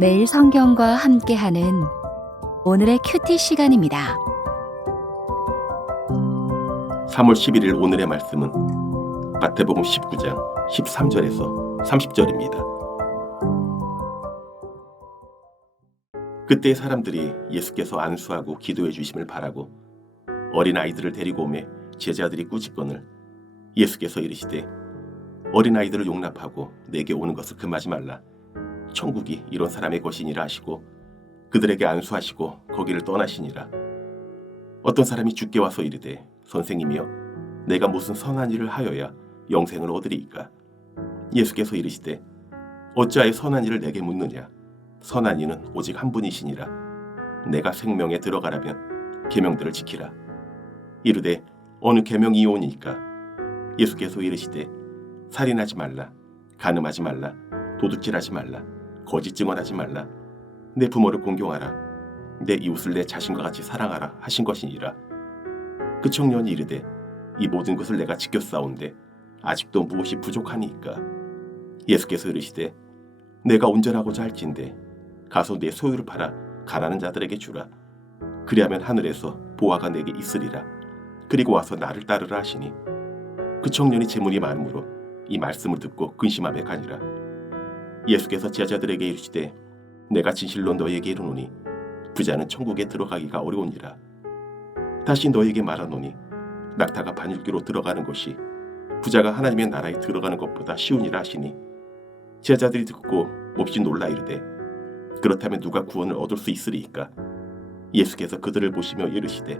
매일 성경과 함께하는 오늘의 큐티 시간입니다. 3월 11일 오늘의 말씀은 마태복음 19장 13절에서 30절입니다. 그때 사람들이 예수께서 안수하고 기도해 주심을 바라고 어린아이들을 데리고 오매 제자들이 꾸짖거늘 예수께서 이르시되 어린아이들을 용납하고 내게 오는 것을 금하지 말라. 천국이 이런 사람의 것이니라 하시고 그들에게 안수하시고 거기를 떠나시니라. 어떤 사람이 주께 와서 이르되 선생님이여 내가 무슨 선한 일을 하여야 영생을 얻으리이까? 예수께서 이르시되 어찌하여 선한 일을 내게 묻느냐? 선한 이는 오직 한 분이시니라. 내가 생명에 들어가라면 계명들을 지키라. 이르되 어느 계명이오니이까? 예수께서 이르시되 살인하지 말라, 간음하지 말라, 도둑질하지 말라, 거짓 증언하지 말라, 내 부모를 공경하라, 내 이웃을 내 자신과 같이 사랑하라 하신 것이니라. 그 청년이 이르되 이 모든 것을 내가 지켰사온데 아직도 무엇이 부족하니이까? 예수께서 이르시되 내가 온전하고자 할진대 가서 내 소유를 팔아 가난한 자들에게 주라. 그리하면 하늘에서 보화가 내게 있으리라. 그리고 와서 나를 따르라 하시니 그 청년이 재물이 많으므로 이 말씀을 듣고 근심하며 가니라. 예수께서 제자들에게 이르시되 내가 진실로 너희에게 이르노니 부자는 천국에 들어가기가 어려우니라. 다시 너희에게 말하노니 낙타가 바늘귀로 들어가는 것이 부자가 하나님의 나라에 들어가는 것보다 쉬우니라 하시니 제자들이 듣고 몹시 놀라 이르되 그렇다면 누가 구원을 얻을 수 있으리이까? 예수께서 그들을 보시며 이르시되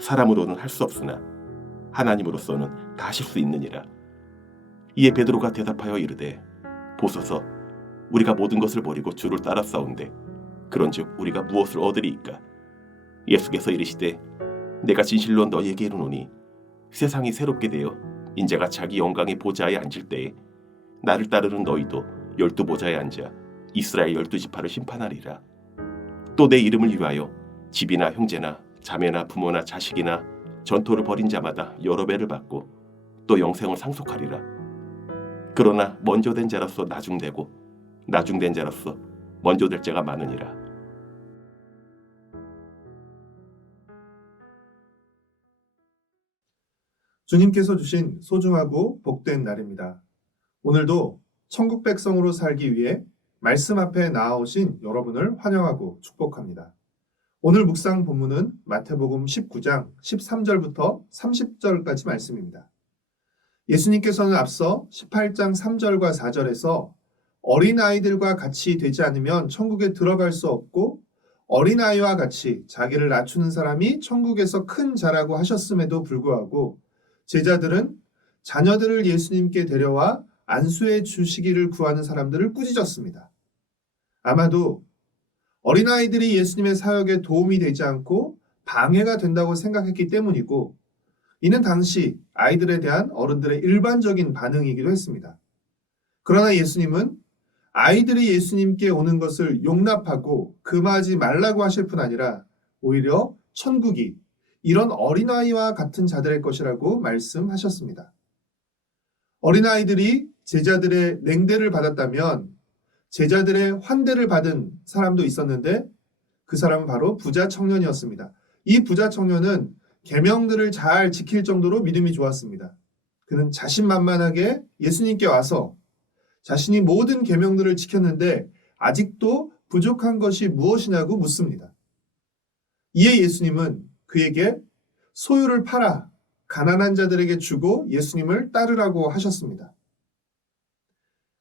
사람으로는 할 수 없으나 하나님으로서는 다 하실 수 있느니라. 이에 베드로가 대답하여 이르되 보소서 우리가 모든 것을 버리고 주를 따랐사온데 그런즉 우리가 무엇을 얻으리이까? 예수께서 이르시되 내가 진실로 너희에게 이르노니 세상이 새롭게 되어 인자가 자기 영광의 보좌에 앉을 때에 나를 따르는 너희도 12 보좌에 앉아 이스라엘 12지파를 심판하리라. 또 내 이름을 위하여 집이나 형제나 자매나 부모나 자식이나 전토를 벌인 자마다 여러 배를 받고 또 영생을 상속하리라. 그러나 먼저 된 자로서 나중되고 나중된 자로서 먼저 될 자가 많으니라. 주님께서 주신 소중하고 복된 날입니다. 오늘도 천국 백성으로 살기 위해 말씀 앞에 나아오신 여러분을 환영하고 축복합니다. 오늘 묵상 본문은 마태복음 19장 13절부터 30절까지 말씀입니다. 예수님께서는 앞서 18장 3절과 4절에서 어린아이들과 같이 되지 않으면 천국에 들어갈 수 없고 어린아이와 같이 자기를 낮추는 사람이 천국에서 큰 자라고 하셨음에도 불구하고 제자들은 자녀들을 예수님께 데려와 안수해 주시기를 구하는 사람들을 꾸짖었습니다. 아마도 어린아이들이 예수님의 사역에 도움이 되지 않고 방해가 된다고 생각했기 때문이고 이는 당시 아이들에 대한 어른들의 일반적인 반응이기도 했습니다. 그러나 예수님은 아이들이 예수님께 오는 것을 용납하고 금하지 말라고 하실 뿐 아니라 오히려 천국이 이런 어린아이와 같은 자들의 것이라고 말씀하셨습니다. 어린아이들이 제자들의 냉대를 받았다면 제자들의 환대를 받은 사람도 있었는데 그 사람은 바로 부자 청년이었습니다. 이 부자 청년은 계명들을 잘 지킬 정도로 믿음이 좋았습니다. 그는 자신만만하게 예수님께 와서 자신이 모든 계명들을 지켰는데 아직도 부족한 것이 무엇이냐고 묻습니다. 이에 예수님은 그에게 소유를 팔아 가난한 자들에게 주고 예수님을 따르라고 하셨습니다.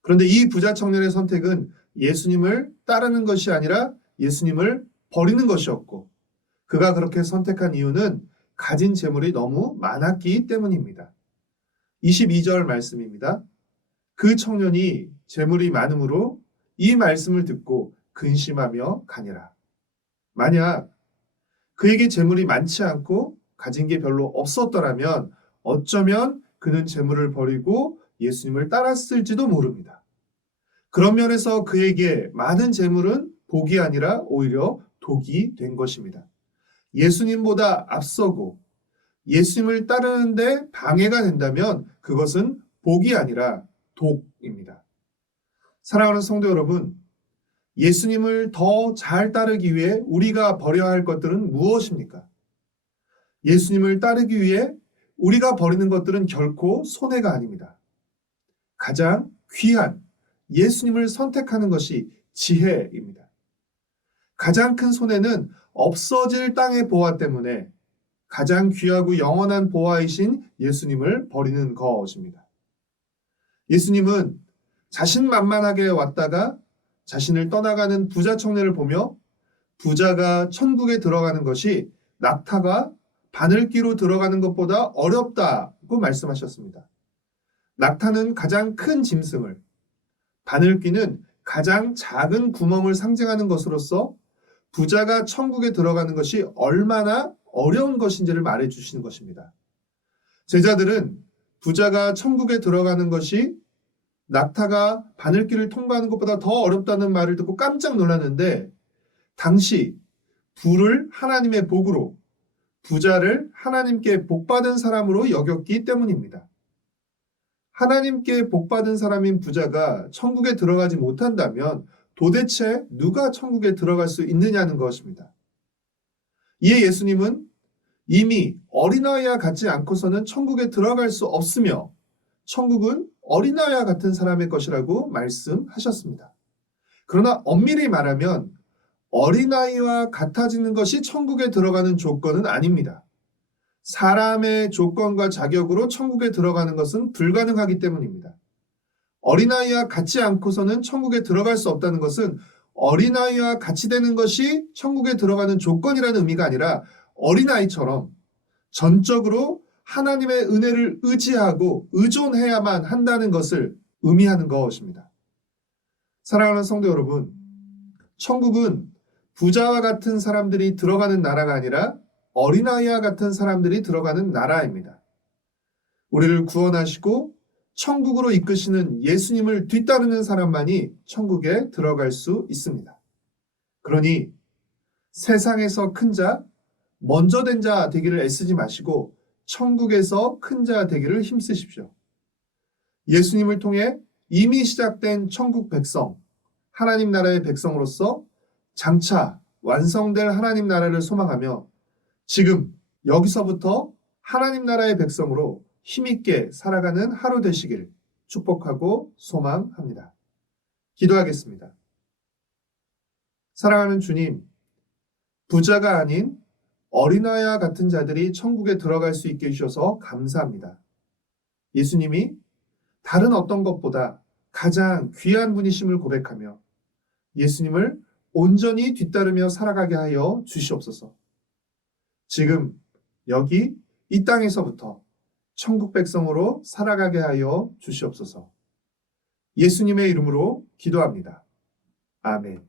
그런데 이 부자 청년의 선택은 예수님을 따르는 것이 아니라 예수님을 버리는 것이었고 그가 그렇게 선택한 이유는 가진 재물이 너무 많았기 때문입니다. 22절 말씀입니다. 그 청년이 재물이 많으므로 이 말씀을 듣고 근심하며 가니라. 만약 그에게 재물이 많지 않고 가진 게 별로 없었더라면 어쩌면 그는 재물을 버리고 예수님을 따랐을지도 모릅니다. 그런 면에서 그에게 많은 재물은 복이 아니라 오히려 독이 된 것입니다. 예수님보다 앞서고 예수님을 따르는데 방해가 된다면 그것은 복이 아니라 독입니다. 사랑하는 성도 여러분, 예수님을 더 잘 따르기 위해 우리가 버려야 할 것들은 무엇입니까? 예수님을 따르기 위해 우리가 버리는 것들은 결코 손해가 아닙니다. 가장 귀한 예수님을 선택하는 것이 지혜입니다. 가장 큰 손해는 없어질 땅의 보화 때문에 가장 귀하고 영원한 보화이신 예수님을 버리는 것입니다. 예수님은 자신만만하게 왔다가 자신을 떠나가는 부자 청년을 보며 부자가 천국에 들어가는 것이 낙타가 바늘기로 들어가는 것보다 어렵다고 말씀하셨습니다. 낙타는 가장 큰 짐승을, 바늘귀는 가장 작은 구멍을 상징하는 것으로서 부자가 천국에 들어가는 것이 얼마나 어려운 것인지를 말해 주시는 것입니다. 제자들은 부자가 천국에 들어가는 것이 낙타가 바늘길을 통과하는 것보다 더 어렵다는 말을 듣고 깜짝 놀랐는데, 당시 부를 하나님의 복으로, 부자를 하나님께 복받은 사람으로 여겼기 때문입니다. 하나님께 복받은 사람인 부자가 천국에 들어가지 못한다면 도대체 누가 천국에 들어갈 수 있느냐는 것입니다. 이에 예수님은 이미 어린아이와 같지 않고서는 천국에 들어갈 수 없으며 천국은 어린아이와 같은 사람의 것이라고 말씀하셨습니다. 그러나 엄밀히 말하면 어린아이와 같아지는 것이 천국에 들어가는 조건은 아닙니다. 사람의 조건과 자격으로 천국에 들어가는 것은 불가능하기 때문입니다. 어린아이와 같지 않고서는 천국에 들어갈 수 없다는 것은 어린아이와 같이 되는 것이 천국에 들어가는 조건이라는 의미가 아니라 어린아이처럼 전적으로 하나님의 은혜를 의지하고 의존해야만 한다는 것을 의미하는 것입니다. 사랑하는 성도 여러분, 천국은 부자와 같은 사람들이 들어가는 나라가 아니라 어린아이와 같은 사람들이 들어가는 나라입니다. 우리를 구원하시고 천국으로 이끄시는 예수님을 뒤따르는 사람만이 천국에 들어갈 수 있습니다. 그러니 세상에서 큰 자, 먼저 된 자 되기를 애쓰지 마시고 천국에서 큰 자 되기를 힘쓰십시오. 예수님을 통해 이미 시작된 천국 백성, 하나님 나라의 백성으로서 장차 완성될 하나님 나라를 소망하며 지금 여기서부터 하나님 나라의 백성으로 힘있게 살아가는 하루 되시길 축복하고 소망합니다. 기도하겠습니다. 사랑하는 주님, 부자가 아닌 어린아이와 같은 자들이 천국에 들어갈 수 있게 해주셔서 감사합니다. 예수님이 다른 어떤 것보다 가장 귀한 분이심을 고백하며 예수님을 온전히 뒤따르며 살아가게 하여 주시옵소서. 지금 여기 이 땅에서부터 천국 백성으로 살아가게 하여 주시옵소서. 예수님의 이름으로 기도합니다. 아멘.